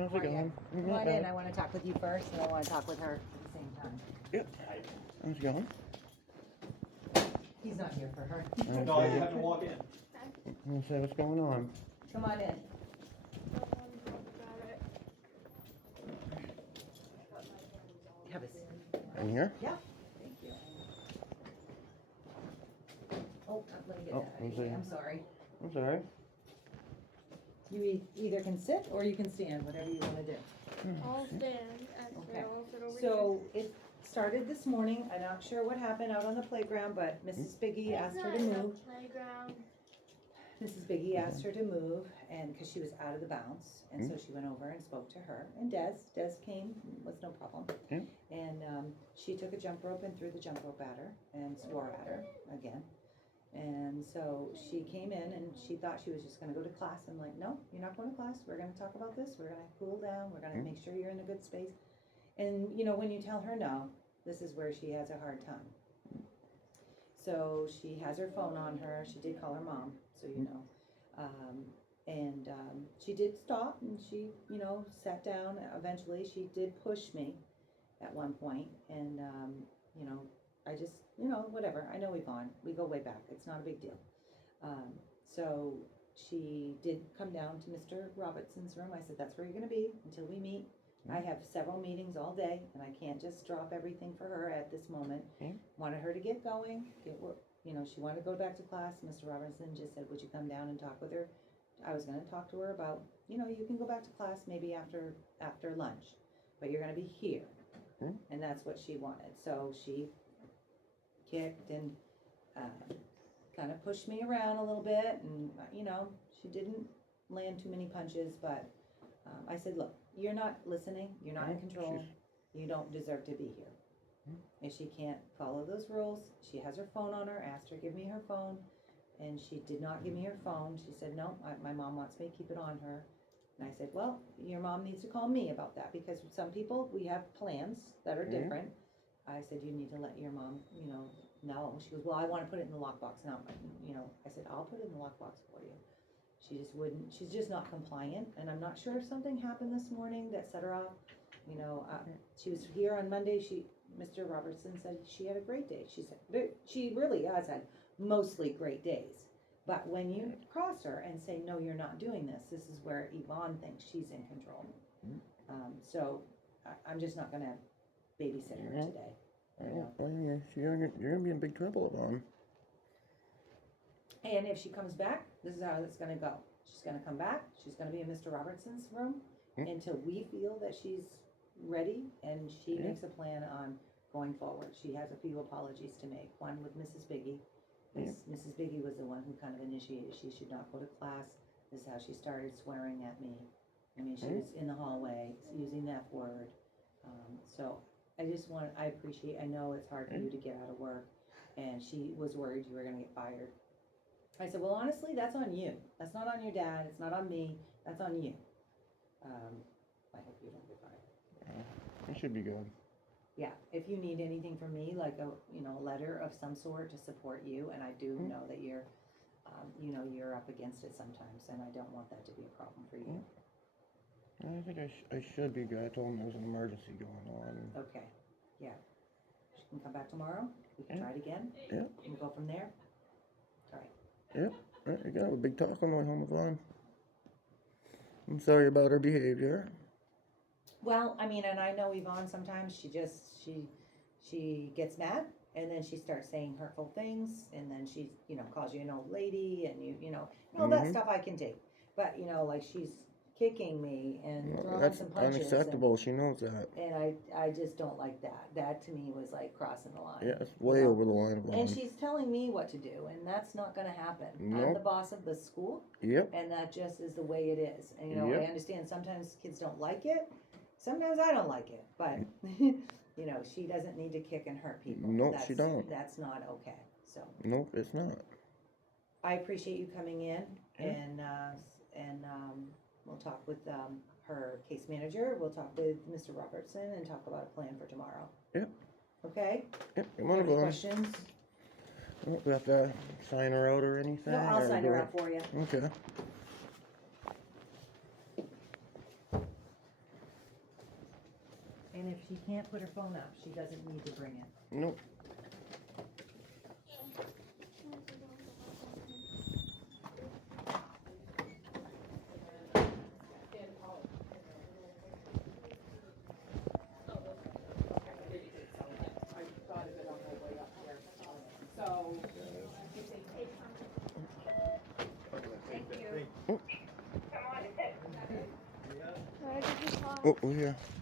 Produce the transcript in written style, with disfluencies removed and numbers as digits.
How's How it are you? going? Come on in. I want to talk with you first, and I want to talk with her at the same time. Yep. How's it going? He's not here for her. No, I have to walk in. I'm gonna say what's going on. Come on in. Have a seat. In here? Yeah. Thank you. Oh, let me get Oh, that out I'm of the way. sorry. I'm sorry. I'm sorry. You either can sit or you can stand, whatever you want to do. I'll stand, actually, Okay. I'll sit over So it started this morning. I'm not sure what happened out on the playground, but Mrs. Biggie here. asked It's her not to in the move. playground. Mrs. Biggie asked her to move, and, because she was out of the bounce, and so she went over and spoke to her, and Des came, was no problem. Yeah. And, she took a jump rope and threw the jump rope at her, and swore at her again. And so she came in, and she thought she was just gonna go to class. I'm like, no, you're not going to class, we're gonna talk about this, we're gonna cool down, we're gonna make sure you're in a good space. And, you know, when you tell her no, this is where she has a hard time. So she has her phone on her. She did call her mom, so you know. She did stop, and she, you know, sat down. Eventually, she did push me at one point, and, you know, I just, you know, whatever. I know Yvonne. We go way back. It's not a big deal. So she did come down to Mr. Robertson's room. I said, that's where you're going to be until we meet. I have several meetings all day, and I can't just drop everything for her at this moment. Wanted her to get going, you know, she wanted to go back to class. Mr. Robertson just said, would you come down and talk with her? I was gonna talk to her about, you know, you can go back to class maybe after lunch, but you're gonna be here. And that's what she wanted. So she kicked and, kind of pushed me around a little bit, and, you know, she didn't land too many punches, but, I said, look, you're not listening, you're not in control, you don't deserve to be here. If she can't follow those rules, she has her phone on her, asked her to give me her phone, and she did not give me her phone. She said, no, my mom wants me to keep it on her. And I said, well, your mom needs to call me about that, because some people, we have plans that are different. I said, you need to let your mom, you know. She goes, well, I want to put it in the lockbox now, you know. I said, I'll put it in the lockbox for you. She just wouldn't, she's just not compliant, and I'm not sure if something happened this morning that set her off. You know, she was here on Monday. Mr. Robertson said she had a great day. She said, she really has had mostly great days. But when you cross her and say, no, you're not doing this, this is where Yvonne thinks she's in control. So I'm just not gonna babysit her today. You're gonna be in big trouble, Yvonne. And if she comes back, this is how it's gonna go. She's gonna come back, she's gonna be in Mr. Robertson's room until we feel that she's ready, and she makes a plan on going forward. She has a few apologies to make. One with Mrs. Biggie. Mrs. Biggie was the one who kind of initiated, she should not go to class. This is how she started swearing at me. I mean, she was in the hallway using that word. So I appreciate, I know it's hard for you to get out of work, and she was worried you were gonna get fired. I said, well, honestly, that's on you. That's not on your dad. It's not on me. That's on you. I hope you don't get fired. It should be good. Yeah, if you need anything from me, like a letter of some sort to support you, and I do know that you're, you're up against it sometimes, and I don't want that to be a problem for you. I think I should be good. I told him there was an emergency going on. Okay, yeah. She can come back tomorrow. We can try it again. Yeah. And go from there. All right. Yep. You got a big talk on the way home with Yvonne. I'm sorry about her behavior. Well, I mean, and I know Yvonne, sometimes she gets mad, and then she starts saying hurtful things, and then she, calls you an old lady, and all that stuff I can take. But, like she's kicking me and throwing some punches. That's unacceptable. She knows that. And I just don't like that. That to me was like crossing the line. Yeah, it's way over the line. And she's telling me what to do, and that's not going to happen. Nope. I'm the boss of the school. Yep. And that just is the way it is. And, I understand sometimes kids don't like it. Sometimes I don't like it, but she doesn't need to kick and hurt people. Nope, she don't. That's not okay. So. Nope, it's not. I appreciate you coming in, and we'll talk with her case manager. We'll talk with Mr. Robertson and talk about a plan for tomorrow. Yep. Okay. Yep. Any questions? We have to sign her out or anything? No, I'll sign her out for you. Okay. she can't put her phone up, she doesn't need to bring it. Nope. Where did you call? Oh, yeah.